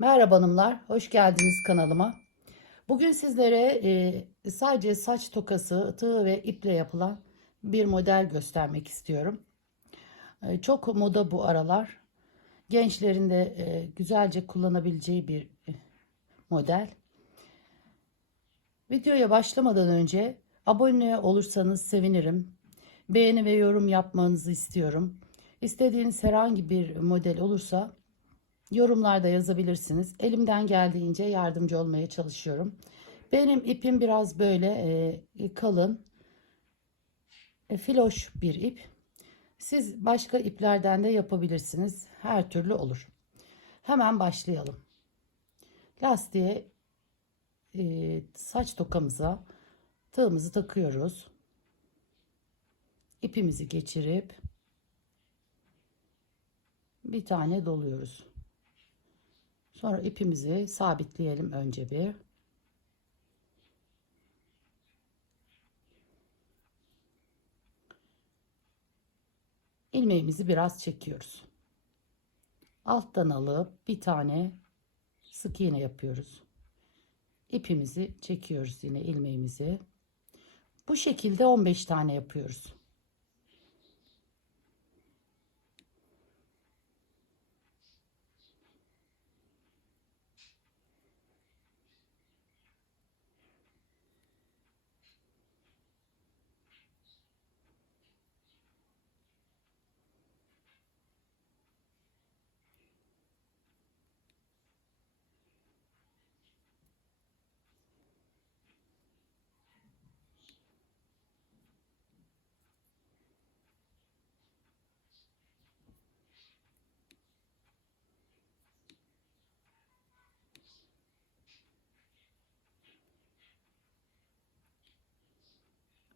Merhaba hanımlar, hoş geldiniz kanalıma. Bugün sizlere e, sadece saç tokası, tığ ve iple yapılan bir model göstermek istiyorum. E, çok moda bu aralar. Gençlerin de e, güzelce kullanabileceği bir e, model. Videoya başlamadan önce abone olursanız sevinirim. Beğeni ve yorum yapmanızı istiyorum. İstediğiniz herhangi bir model olursa Yorumlarda yazabilirsiniz. Elimden geldiğince yardımcı olmaya çalışıyorum. Benim ipim biraz böyle e, kalın, e, filoş bir ip. Siz başka iplerden de yapabilirsiniz. Her türlü olur. Hemen başlayalım. Lastiğe e, saç tokamıza tığımızı takıyoruz. İpimizi geçirip bir tane doluyoruz. Sonra ipimizi sabitleyelim önce bir. ilmeğimizi biraz çekiyoruz. Alttan alıp bir tane sık iğne yapıyoruz. İpimizi çekiyoruz yine ilmeğimizi. Bu şekilde 15 tane yapıyoruz.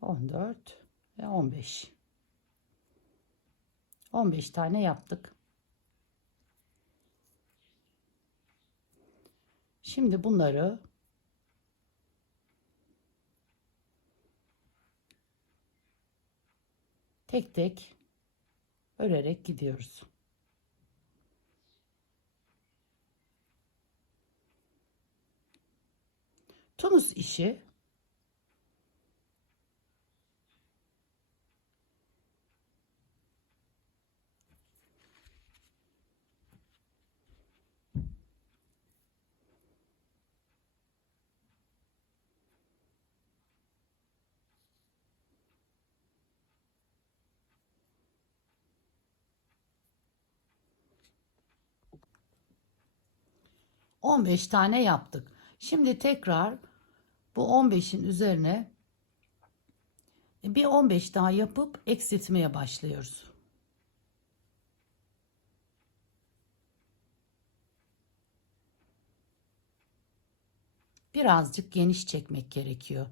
14 ve 15. 15 tane yaptık. Şimdi bunları tek tek örerek gidiyoruz. Tunus işi 15 tane yaptık. Şimdi tekrar bu 15'in üzerine bir 15 daha yapıp eksiltmeye başlıyoruz. Birazcık geniş çekmek gerekiyor.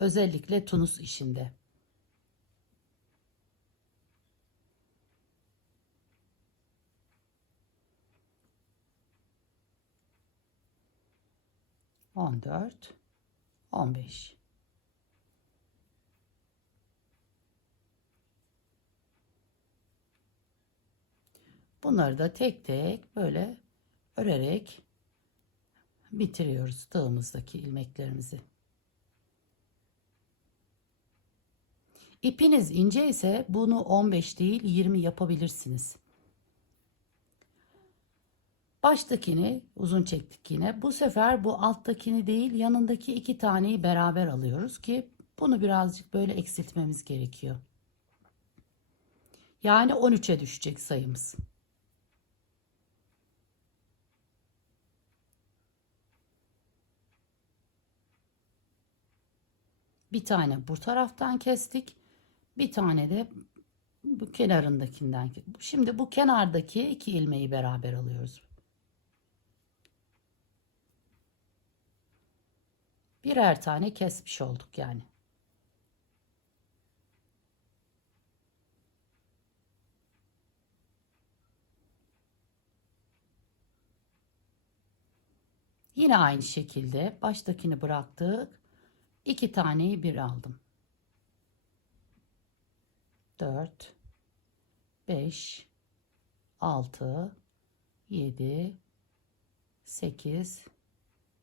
Özellikle tunus işinde. 14 15 Bunları da tek tek böyle örerek bitiriyoruz tığımızdaki ilmeklerimizi. İpiniz ince ise bunu 15 değil 20 yapabilirsiniz. Baştakini uzun çektik yine. Bu sefer bu alttakini değil yanındaki iki taneyi beraber alıyoruz ki bunu birazcık böyle eksiltmemiz gerekiyor. Yani 13'e düşecek sayımız. Bir tane bu taraftan kestik. Bir tane de bu kenarındakinden. Şimdi bu kenardaki iki ilmeği beraber alıyoruz. Birer tane kesmiş olduk yani. Yine aynı şekilde baştakini bıraktık. İki taneyi bir aldım. 4 5 6 7 8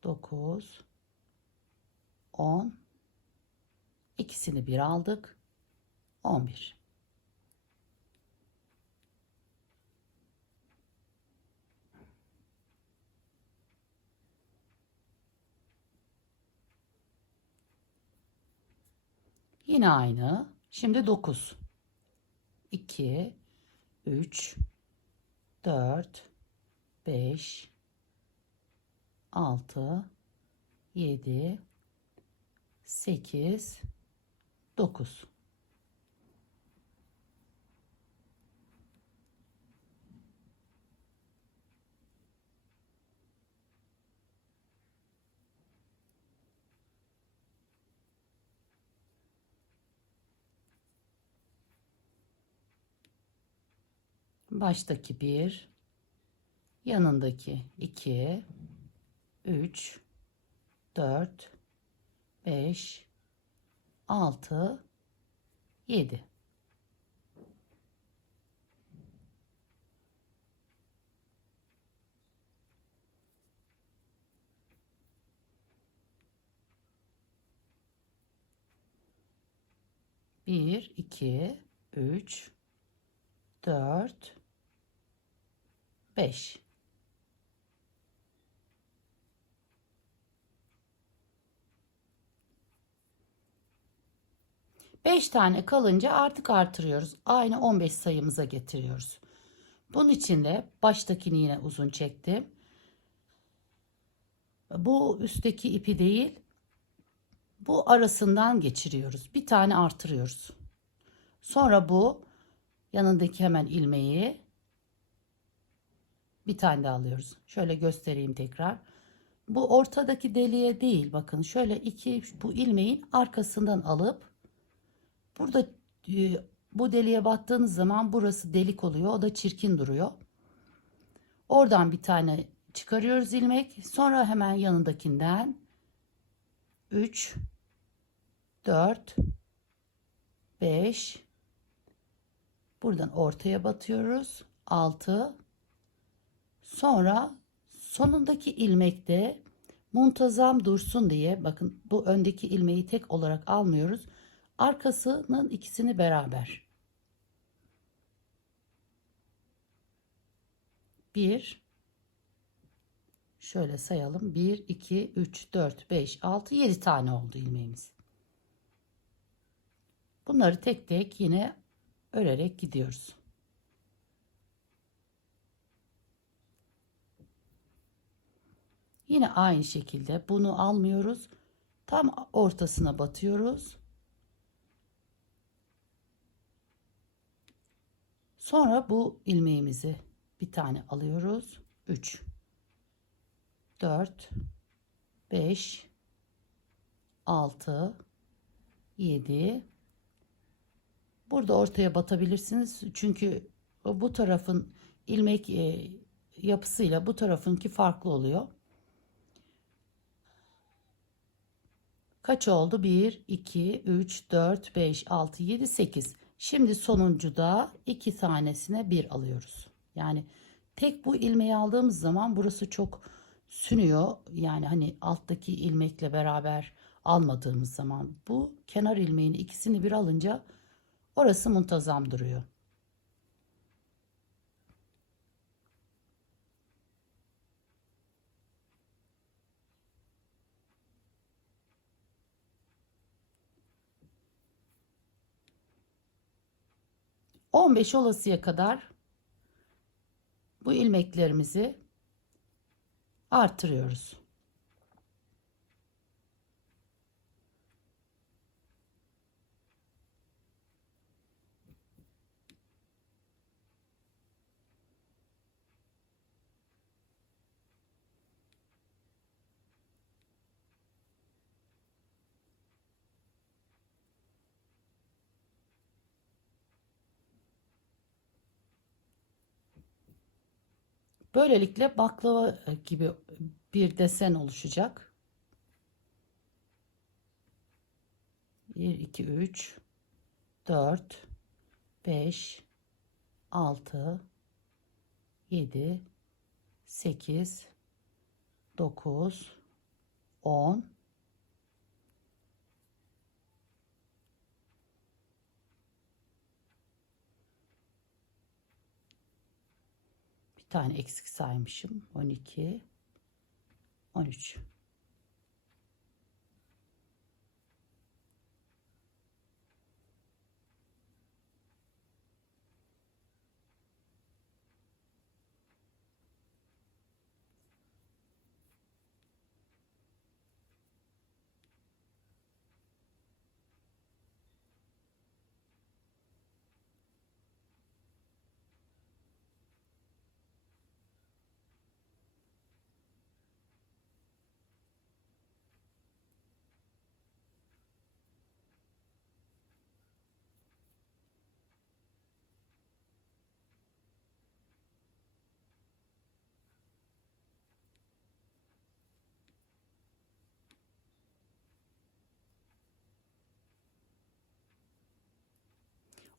9 10 ikisini bir aldık 11 Yine aynı. Şimdi 9. 2 3 4 5 6 7 8 9 Baştaki 1 yanındaki 2 3 4 5 6 7 1 2 3 4 5 5 tane kalınca artık artırıyoruz. Aynı 15 sayımıza getiriyoruz. Bunun için de baştakini yine uzun çektim. Bu üstteki ipi değil, bu arasından geçiriyoruz. Bir tane artırıyoruz. Sonra bu yanındaki hemen ilmeği bir tane daha alıyoruz. Şöyle göstereyim tekrar. Bu ortadaki deliğe değil bakın şöyle iki bu ilmeğin arkasından alıp burada e, bu deliğe battığınız zaman burası delik oluyor. O da çirkin duruyor. Oradan bir tane çıkarıyoruz ilmek. Sonra hemen yanındakinden 3 4 5 buradan ortaya batıyoruz. 6 Sonra sonundaki ilmekte muntazam dursun diye bakın bu öndeki ilmeği tek olarak almıyoruz. Arkasının ikisini beraber. Bir, şöyle sayalım. Bir, iki, üç, dört, beş, altı, yedi tane oldu ilmeğimiz. Bunları tek tek yine örerek gidiyoruz. Yine aynı şekilde bunu almıyoruz. Tam ortasına batıyoruz. Sonra bu ilmeğimizi bir tane alıyoruz. 3 4 5 6 7 Burada ortaya batabilirsiniz. Çünkü bu tarafın ilmek e, yapısıyla bu tarafınki farklı oluyor. Kaç oldu? 1, 2, 3, 4, 5, 6, 7, 8. Şimdi sonuncuda iki tanesine bir alıyoruz. Yani tek bu ilmeği aldığımız zaman burası çok sünüyor. Yani hani alttaki ilmekle beraber almadığımız zaman bu kenar ilmeğin ikisini bir alınca orası muntazam duruyor. 15 olasıya kadar bu ilmeklerimizi artırıyoruz. Böylelikle baklava gibi bir desen oluşacak. 1, 2, 3, 4, 5, 6, 7, 8, 9 10 Bir tane eksik saymışım. 12 13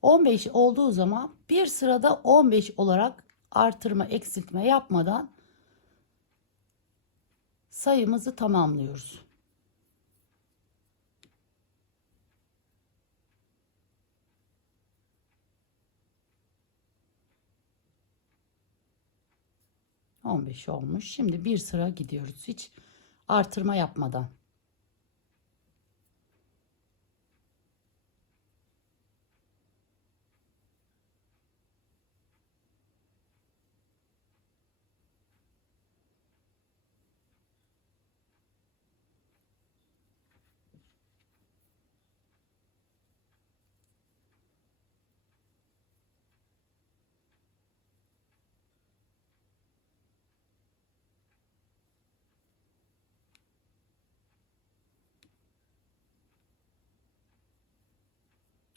15 olduğu zaman bir sırada 15 olarak artırma eksiltme yapmadan sayımızı tamamlıyoruz. On beş olmuş. Şimdi bir sıra gidiyoruz. Hiç artırma yapmadan.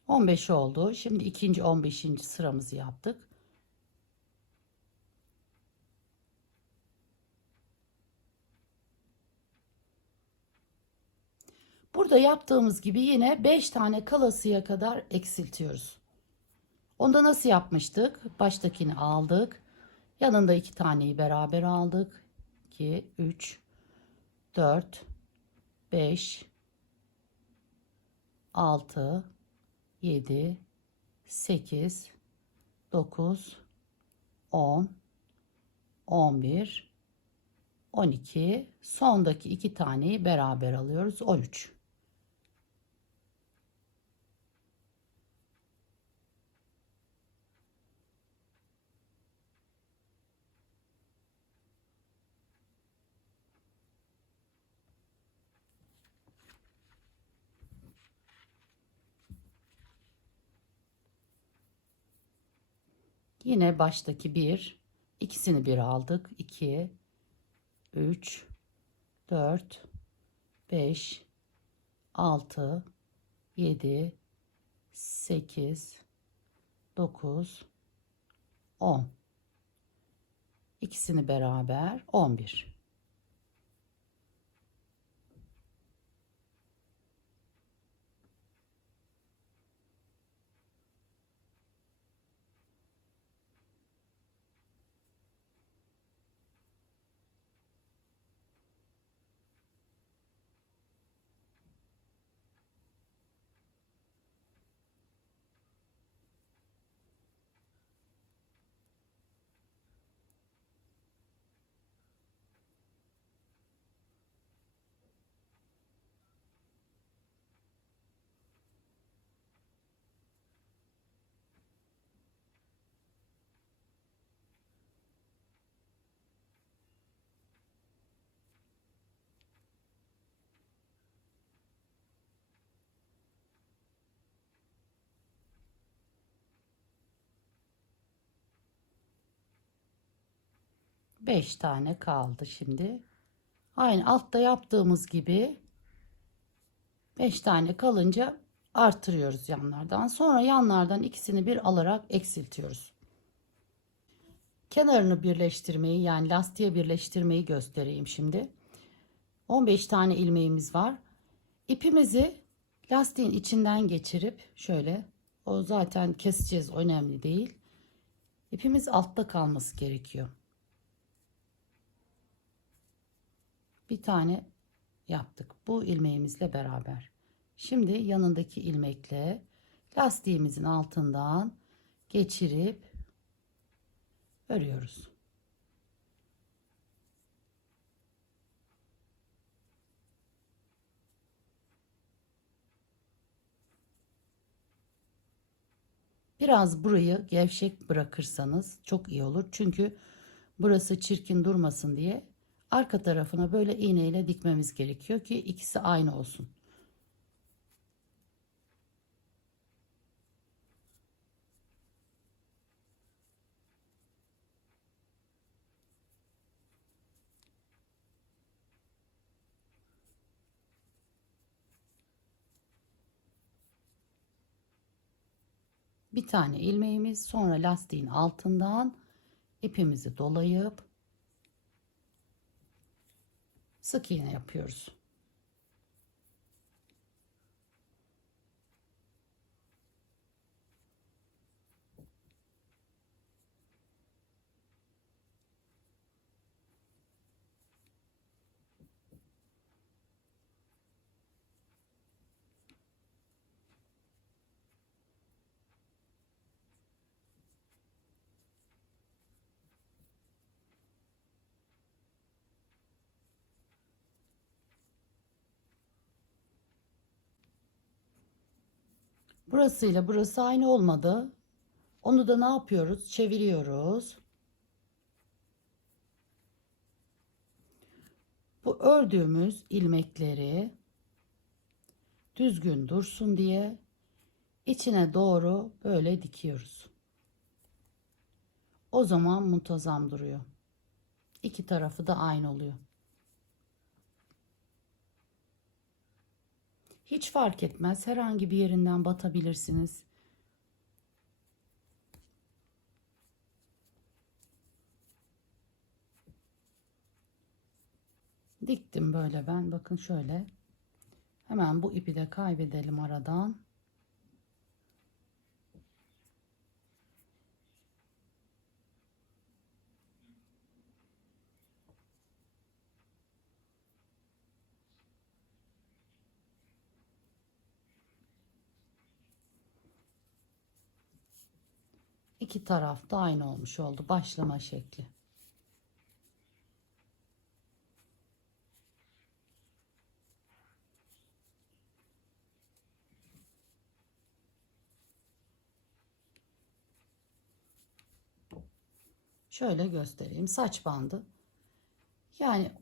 15 oldu. Şimdi ikinci 15. sıramızı yaptık. Burada yaptığımız gibi yine 5 tane kalasıya kadar eksiltiyoruz. Onda nasıl yapmıştık? Baştakini aldık. Yanında iki taneyi beraber aldık. 2, 3, 4, 5, 6, 7, 8, 9, 10, 11, 12. Sondaki iki taneyi beraber alıyoruz. 13. Yine baştaki bir, ikisini bir aldık. 2, 3, 4, 5, 6, 7, 8, 9, 10. İkisini beraber 11. 5 tane kaldı şimdi. Aynı altta yaptığımız gibi 5 tane kalınca artırıyoruz yanlardan. Sonra yanlardan ikisini bir alarak eksiltiyoruz. Kenarını birleştirmeyi yani lastiğe birleştirmeyi göstereyim şimdi. 15 tane ilmeğimiz var. İpimizi lastiğin içinden geçirip şöyle o zaten keseceğiz önemli değil. İpimiz altta kalması gerekiyor. Bir tane yaptık. Bu ilmeğimizle beraber. Şimdi yanındaki ilmekle lastiğimizin altından geçirip örüyoruz. Biraz burayı gevşek bırakırsanız çok iyi olur. Çünkü burası çirkin durmasın diye arka tarafına böyle iğneyle dikmemiz gerekiyor ki ikisi aynı olsun. Bir tane ilmeğimiz sonra lastiğin altından ipimizi dolayıp sık iğne yapıyoruz. Burasıyla burası aynı olmadı. Onu da ne yapıyoruz? Çeviriyoruz. Bu ördüğümüz ilmekleri düzgün dursun diye içine doğru böyle dikiyoruz. O zaman muntazam duruyor. İki tarafı da aynı oluyor. Hiç fark etmez. Herhangi bir yerinden batabilirsiniz. Diktim böyle ben. Bakın şöyle. Hemen bu ipi de kaybedelim aradan. İki taraf da aynı olmuş oldu. Başlama şekli. Şöyle göstereyim. Saç bandı. Yani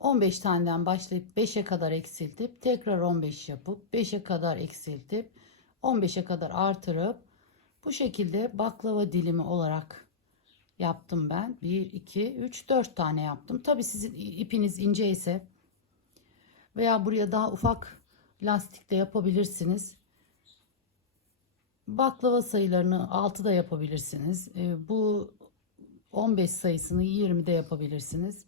15 taneden başlayıp 5'e kadar eksiltip tekrar 15 yapıp 5'e kadar eksiltip 15'e kadar artırıp bu şekilde baklava dilimi olarak yaptım ben. 1, 2, 3, 4 tane yaptım. Tabi sizin ipiniz ince ise veya buraya daha ufak lastikle yapabilirsiniz. Baklava sayılarını 6'da yapabilirsiniz. E, bu 15 sayısını 20'de yapabilirsiniz.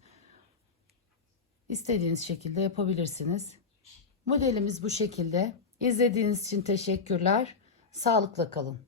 İstediğiniz şekilde yapabilirsiniz. Modelimiz bu şekilde. İzlediğiniz için teşekkürler. Sağlıkla kalın.